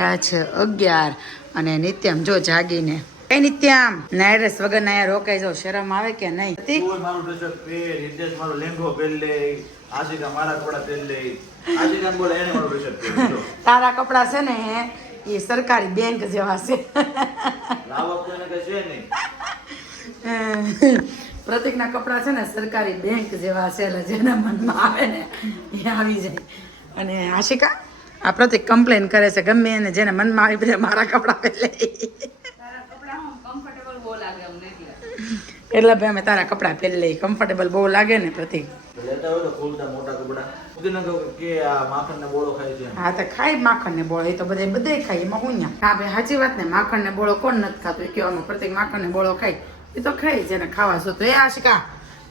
વાગ્યા છે 11 અને નિત્યમ જો જાગીને એ નિત્યમ નાયરસ વગર ના રોકાઈ જાવ શરમ આવે કે નહીં? મારું ડ્રેસ પહેર, હિતેશ મારો લેંઘો પહેર લે, આશિકા મારા કપડા પહેર લે, આશિકા બોલે એને મારું ડ્રેસ પહેર. તારા કપડા છે ને એ સરકારી બેંક જેવા છે. લાવક તો એને કઈ છે નહીં. પ્રતિકના કપડા છે ને સરકારી બેંક જેવા છે એટલે જેના મનમાં આવે ને એ આવી જાય. અને આશિકા આ પ્રતિક કમ્પ્લેન કરે છે ગમે એને જેને મનમાં આવી પડે મારા કપડા પહેરે એટલે ભાઈ અમે તારા કપડા પહેરી લઈએ કમ્ફર્ટેબલ બહુ લાગે ને પ્રતિક. લેતા હોય તો ખોલતા મોટા કપડા બુદ્ધિને કહું કે આ માખણ ને બોળો ખાય છે. હા તો ખાય માખણ ને બોળો એ તો બધે ખાય એમાં હું હા ભાઈ સાચી વાત ને માખણ ને બોળો કોણ નથી ખાતું એ કહેવાનું પ્રતિક માખણ ને બોળો ખાય એ તો ખાય જેને ખાવા છો તો એ આશિકા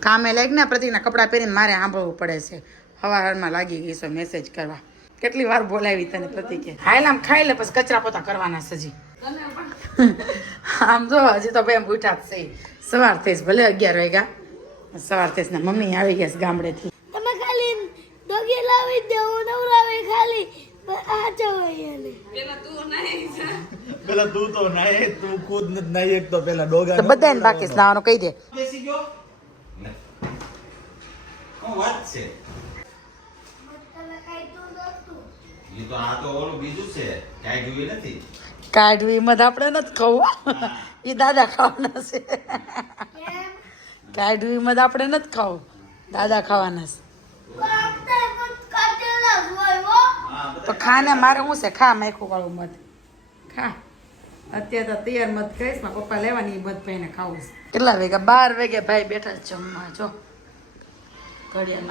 કામે લાગ ને પ્રતિકના કપડાં પહેરીને મારે સાંભળવું પડે છે. હવારમાં લાગી ગઈ છો મેસેજ કરવા કેટલી વાર બોલાવી તને પ્રતિકે હાલ આમ ખાઈ લે પછી કચરા પોતા કરવાના સજી. આમ જો હજી તો ભાઈ ઉઠા જ છે સવાર થઈશ ભલે 11 વાગ્યા સવાર થઈશ ને મમ્મી આવી ગયા છે ગામડેથી. તમે ખાલી ડોગે લાવી દે હું નવરાવે ખાલી આ જવાય ને પેલા તું તો નાય તું ખુદ નથી નાય એક તો પેલા ડોગા તો બધાને બાકી લાવવાનું કહી દે. બેસી ગયો હું વાત છે ઈ તો આ તો ઓલું બીજું છે કાઈ જોઈ નથી કાઢવી મત આપણે નથી ખાવું એ દાદા ખાવાના છે. કાઢવી મત આપણે નથી ખાવું દાદા ખાવાના છે. તો ખાને મારે શું છે ખા મેખું વાળું મત ખા અત્યારે તો તૈયાર મત ખાઈશ મારા પપ્પા લેવાની એ મત ભાઈને ખાવું છે. કેટલા વાગ્યા 12 વાગ્યા ભાઈ બેઠા જમવા જો ઘડિયાળ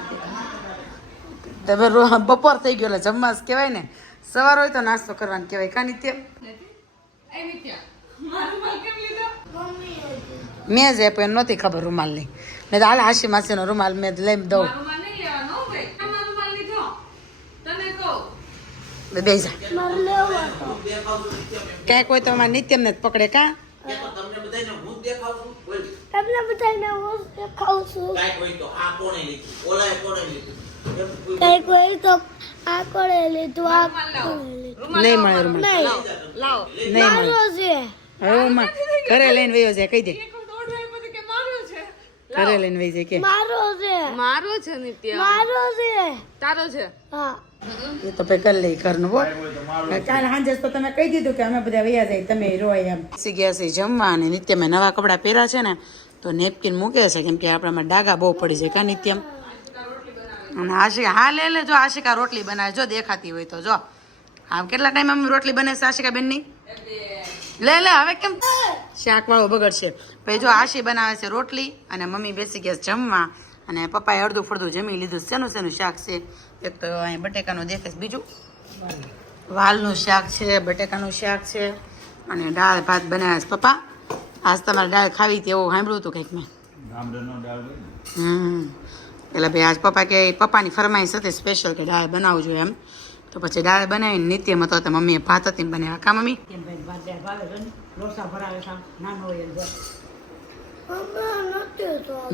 બપોર થઈ ગયો એટલે જમવા જ કહેવાય ને સવાર હોય તો નાસ્તો કરવાનું કહેવાય કાની તે મેં જ આપ્યો નહોતી ખબર રૂમાલની નહીં તો હાલ હાશી માસીનો રૂમાલ મેં લઈ દઉં બે જા ક્યાંક હોય તો અમારે નિત્યમને જ પકડે કા તમને બધાને હું દેખાવું છું તમને બધાને હું દેખાઉં છું કાઈ કોઈ તો આ કોણે લીધું ઓલાએ કોણે લીધું કઈ કોઈ તો આ કોણે લીધું આ નહીં મળે રૂમાલ નહીં મળે હવે ઘરે લઈને વયો જાય કહી દે ઘરે લઈને વહી જાય કે મારો છે નિત્ય મારો છે તારો છે હા એ તો ભાઈ કરી લઈ ઘરનું બોલ કાલ સાંજે તો તમે કહી દીધું કે અમે બધા વયા જાય તમે રોય એમ ગયા છે જમવા અને નિત્ય મેં નવા કપડાં પહેર્યા છે ને તો નેપકિન મૂકે છે કેમ કે આપણામાં ડાઘા બહુ પડી જાય કા નિત્યમ અને આશિકા હા લે જો આશિકા રોટલી બનાવે જો દેખાતી હોય તો જો આમ કેટલા ટાઈમ અમે રોટલી બને છે આશિકા બેનની લે હવે કેમ શાક વાળો બગડશે ભાઈ જો આશી બનાવે છે રોટલી અને મમ્મી બેસી ગયા જમવા અને પપ્પાએ અડધું ફળધું જમી લીધું શેનું શાક છે એક તો અહીં બટેકાનું દેખાય છે બીજું વાલનું શાક છે બટેકાનું શાક છે અને દાળ ભાત બનાવ્યા છે પપ્પા આજ તમારે દાળ ખાવી હતી એવું સાંભળ્યું હતું કંઈક મેં એટલે ભાઈ આજ પપ્પા કે પપ્પાની ફરમાઈશ હતી સ્પેશિયલ કે દાળ બનાવજો એમ તો પછી દાળ બનાવીને નિત્યમ હતો તો મમ્મીએ ભાત હતી બનાવ્યા કા મમ્મી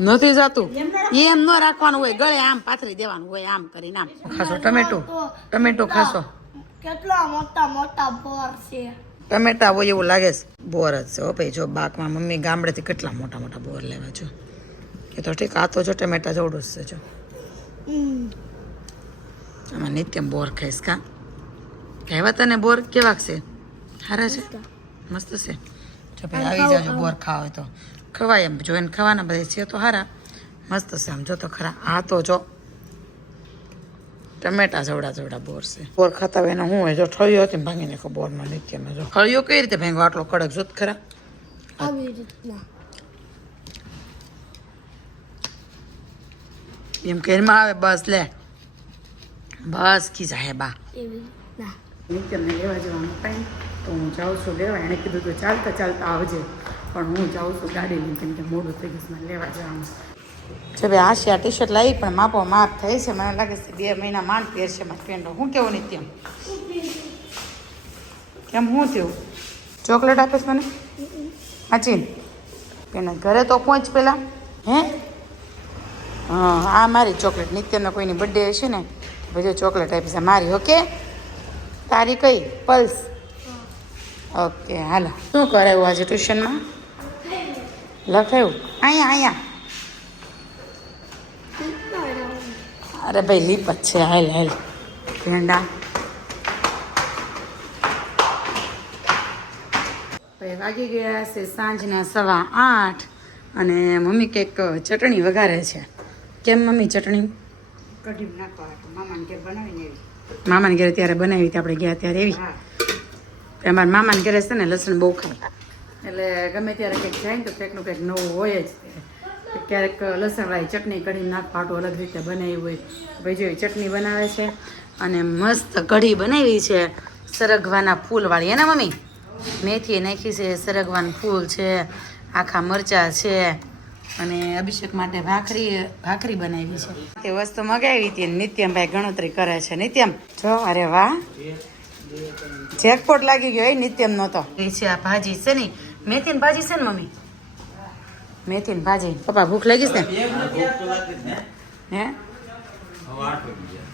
નથી જતું એમ ન રાખવાનું હોય ગળે આમ પાથરી દેવાનું હોય આમ કરીને આમ ખાશો ટમેટો ખાશો કેટલા મોટા મોટા બોર છે ટમેટા હોય એવું લાગે છે બોર જ છે હો ભાઈ જો બાકમાં મમ્મી ગામડેથી કેટલા મોટા મોટા બોર લેવા છો એ તો ઠીક આ તો જો ટમેટા જોડું જ છે જો આમાં નિત્યમ બોર ખાઈશ કા કહેવા તને બોર કેવાક છે સારા છે મસ્ત છે જો ભાઈ આવી જાજો બોર ખાવા હોય તો ખવાય એમ જોઈને ખાવાના બધા છે તો સારા મસ્ત છે આમ જો તો ખરા આ તો જો ટમેટા જવડા બોર છે બોર ખાતા હોય એને શું હોય જો ઠળિયો હતી ભાંગી નાખો બોરમાં નિત્યમાં જો ઠળિયો કઈ રીતે ભાંગો આટલો કડક જોત ખરા આવી રીતના એમ કહેમાં આવે બસ લે બસ કી જાય બા એવી રીતના નિત્યમને લેવા જવાનું કાંઈ તો હું જાઉં છું લેવા એણે કીધું તો ચાલતા આવજે પણ હું જાઉં છું ગાડી લઈને કેમ કે મોડું થઈ ગયું મને લેવા જવાનું છે ભાઈ આશિયા ટી શર્ટ લાવી પણ માપ થાય છે મને લાગે છે 2 મહિના માંડ પહેરશે મારે પેન્ટો શું કેવું નિત્યમ કેમ શું થયું ચોકલેટ આપીશ મને હાચી પેલા ઘરે તો પહોંચ પેલા હે હા આ મારી ચોકલેટ નિત્યમને કોઈની બર્થડે હશે ને બધું ચોકલેટ આપીશ મારી ઓકે તારી કઈ પલ્સ ઓકે હાલો શું કરાયું આજે ટ્યુશનમાં લખાયું અહીંયા અરે ભાઈ લીપ જ છે હાલ હાલ ભેંડા ભાઈ વાગી ગયા છે સાંજના 8:15 અને મમ્મી કંઈક ચટણી વઘારે છે કેમ મમ્મી ચટણી કઢી નાખવા મામાને ઘેર બનાવીને એવી મામાને ઘરે ત્યારે બનાવી હતી આપણે ગયા ત્યારે એવી અમારા મામાને ઘરે છે ને લસણ બહુ ખાય એટલે ગમે ત્યારે કંઈક જાય ને તો કંઈકનું કંઈક નવું હોય જ ક્યારેક લસણવાળી ચટણી કઢી નાખવાટું અલગ રીતે બનાવી હોય ભાઈ જેવી ચટણી બનાવે છે અને મસ્ત કઢી બનાવી છે સરગવાના ફૂલવાળી એના મમ્મી મેથી નાખી છે સરગવાનું ફૂલ છે આખા મરચાં છે અને અભિષેક માટે ભાખરી બનાવી છે તે વસ્તુ મગાવી હતી નિત્યમભાઈ ગણતરી કરે છે નિત્યમ જો અરે વાહ જેકપોટ લાગી ગયો એ નિત્યમ નહોતો એ છે આ ભાજી છે ને મેથીની ભાજી છે ને મમ્મી મેથીની ભાજી પપ્પા ભૂખ લાગી છે ને હે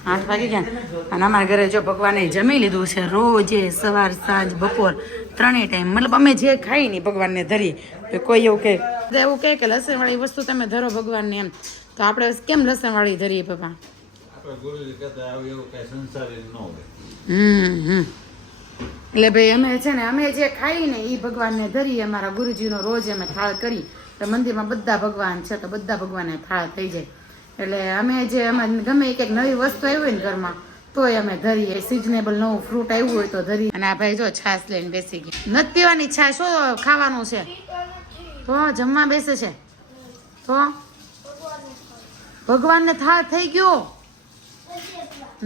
8 વાગી ગયા અને અમારા ઘરે જો ભગવાને જમી લીધું છે રોજે સવાર સાંજ બપોર ત્રણેય ટાઈમ મતલબ અમે જે ખાઈ નહીં ભગવાનને ધરીએ કોઈ એવું કહે કે લસણવાળી વસ્તુ તમે ધરો ભગવાનને એમ તો આપણે કેમ લસણવાળી ધરીએ પપ્પા એટલે ભાઈ અમે છે ને અમે જે ખાઈ ને એ ભગવાનને ધરીએ અમારા ગુરુજીનો રોજ અમે થાળ કરી તો મંદિરમાં બધા ભગવાન છે તો બધા ભગવાનને થાળ થઈ જાય એટલે અમે જે ગમે કંઈક નવી વસ્તુ આવી હોય ને ઘરમાં તોય અમે ધરીએ સિઝનેબલ નવું ફ્રૂટ આવ્યું હોય તો ધરીએ અને આ ભાઈ જો છાશ લઈને બેસી ગયા નથી પીવાની છાશ શું ખાવાનું છે તો જમવા બેસે છે તો ભગવાનને થાળ થઈ ગયો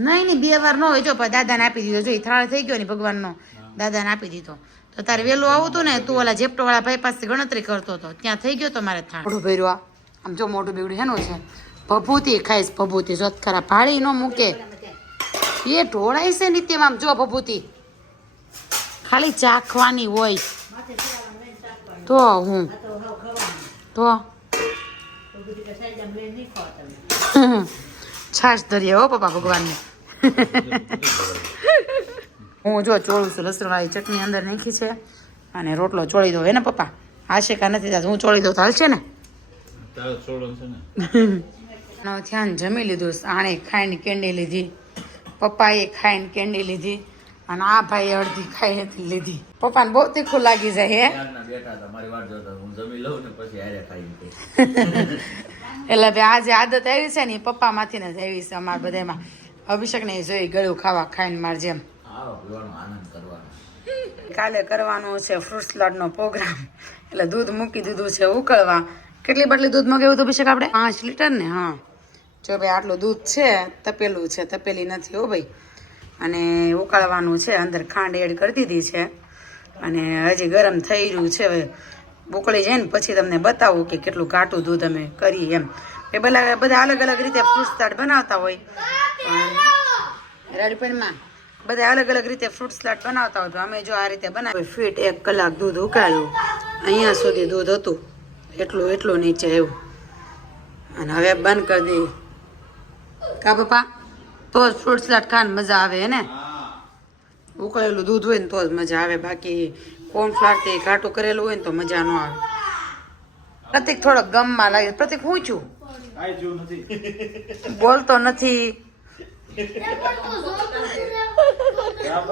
નહીં 2 વાર ન હોય જો દાદાને આપી દીધો જો થાળ થઈ ગયો ને ભગવાનનો દાદાને આપી દીધો તો તારે વહેલું આવું હતું ને તું ઓલા જેપટોવાળા ભાઈ પાસે ગણતરી કરતો હતો ત્યાં થઈ ગયો તો મારે થાળ મોઢું ભર્યું આમ જો મોઢું બેવડું હેનું છે ભભૂતી ખાઈશ ભભૂતી જો ખરા ભાડી ન મૂકે એ ઢોળાય છે નિત્યમાં આમ જો ભભૂતી ખાલી ચાખવાની હોય તો હું તો છાશ ધરીએ હો પપ્પા ભગવાનને હું જો ચોળું છું લસણવાળી ચટણી અંદર નાખી છે અને રોટલો ચોળી દો હે ને પપ્પા આશેકા નથી થતા હું ચોળી દઉં તો હાલશે ને ધ્યાન જમી લીધું આણે ખાઈને કેન્ડી લીધી પપ્પાએ ખાઈને કેન્ડી લીધી અને આ ભાઈ અડધી ખાઈ નથી લીધી પપ્પાને બહુ તીખું લાગી જાય હે એટલે ભાઈ આજે આદત આવી છે ને પપ્પામાંથી ને જ આવી છે અમારા બધામાં અભિષેકને જોઈ ગળું ખાવા ખાઈને માર જેમ કાલે કરવાનો છે ફ્રૂટ સલાડનો પ્રોગ્રામ એટલે દૂધ મૂકી દીધું છે ઉકળવા કેટલી બાટલી દૂધ મગાવ્યું હતું અભિષેક આપણે 5 લીટર ને હા જો ભાઈ આટલું દૂધ છે તપેલું છે તપેલી નથી હો ભાઈ અને ઉકાળવાનું છે અંદર ખાંડ એડ કરી દીધી છે અને હજી ગરમ થઈ રહ્યું છે હવે ઉકળી જાય ને પછી તમને બતાવું કે કેટલું ઘાટું દૂધ અમે કરીએ એમ એ બધા અલગ અલગ રીતે ફ્રૂટ સલાડ બનાવતા હોય રેડપનમાં બધા અલગ અલગ રીતે ફ્રૂટ સલાડ બનાવતા હોય તો અમે જો આ રીતે બનાવીએ ફીટ 1 કલાક દૂધ ઉકાળ્યું અહીંયા સુધી દૂધ હતું એટલું નીચે આવ્યું અને હવે બંધ કરી દઈએ કા પપ્પા તો જ ફ્રૂટ સલાડ ખાવાની મજા આવે હે ને ઉકળેલું દૂધ હોય ને તો જ મજા આવે બાકી કોર્નફ્લાવર થી ઘાટું કરેલું હોય ને તો મજા ન આવે પ્રતિક થોડોક ગમમાં લાગે પ્રતિક હું છું બોલતો નથી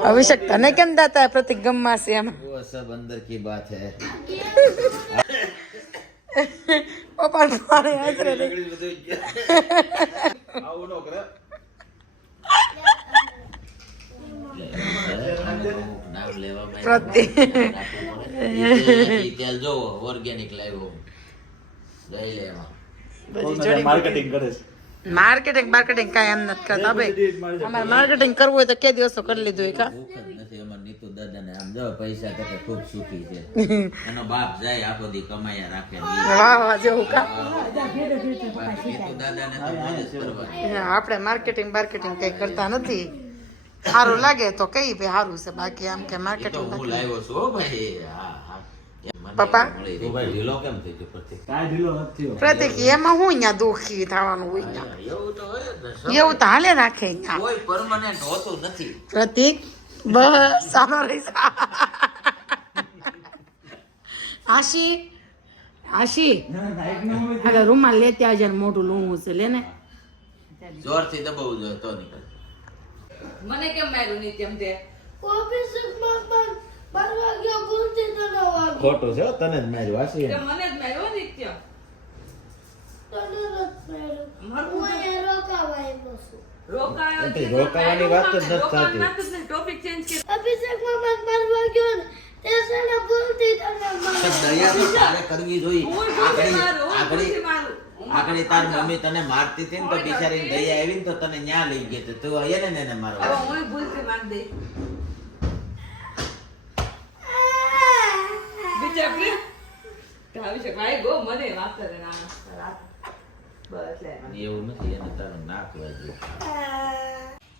અભિષેક તને કેમ દાતા પ્રતિક ગમમાં છે એમ सब अंदर की बात है પપ્પા મારે હાજરે તેલ જો ઓર્ગેનિક લાવ્યો દઈ લેવા માર્કેટિંગ કરે છે માર્કેટિંગ કાંઈ એમ નથી કરતા ભાઈ અમારે માર્કેટિંગ કરવું હોય તો કે દિવસો કરી લીધું એ કા નથી અમાર નીતુ દાદાને આમ જો પૈસા કરતા ખૂબ સુખી છે એનો બાપ જાય આખો દી કમાયા રાખે વાહ વાહ જેવું કા નીતુ દાદાને તો મોજ જ કરવાની. આપણે માર્કેટિંગ કઈ કરતા નથી સારું લાગે તો કઈ ભાઈ સારું છે બાકી આમ કે એ તો માર્કેટિંગ હું લાવ્યો છું હો ભાઈ હા હા પપ્પા? તો ભાઈ ઢીલો કેમ થઈ ગયો પ્રતિક કાંઈ ઢીલો નથી થયો. પ્રતિક એમાં હું અહીંયા દુઃખી થવાનું હોય અહીંયા એવું તો હોય જ ને. એવું તો હાલે રાખે અહીંયા કોઈ પરમાનન્ટ હોતું નથી. પ્રતિક બસ સારો રહીશ આશી હા રૂમાલ લેતી આવજે ને મોટું લૂવું છે લે ને જોરથી દબાવવું જોઈએ તો નીકળે. મને કેમ માર્યું નિત્યમ તે ઓફિસમાં પણ 12 વાગ્યા ભૂલથી તો 9 વાગ્યા ખોટું છે હો, તને જ માર્યું વાસી તે મને જ માર્યો નિત્યમ તો ન હું અહીંયા રોકાવા આવ્યો છું રોકાયો તે રોકાવાની વાત જ નથી થતી. ટોપિક ચેન્જ કર અભિષેકમાં મને 12 વાગ્યો ને તે છે ને ભૂલથી તને તો માર્યો. દયા તો તારે કરવી જોઈએ. હું ભૂલથી મારું હું આગળ ભૂલથી મારું આગળ તાર મમ્મી તને મારતી હતી ને તો બિચારીને દયા આવી ને તો તને ન્યા લઈ ગઈ તો તું અહીંયા ને એને હવે મારવા. હું ભૂલથી માર દે બિચારી અભિષેક ભાઈ ગો મને વાત કરે ના બસ લે એવું નથી એને તારું નાક વાગ્યું.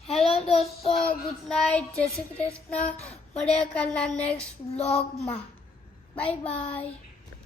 હેલો દોસ્તો, ગુડ નાઇટ, જય શ્રી કૃષ્ણ. મળીએ કાલના નેક્સ્ટ બ્લોગમાં. Bye bye.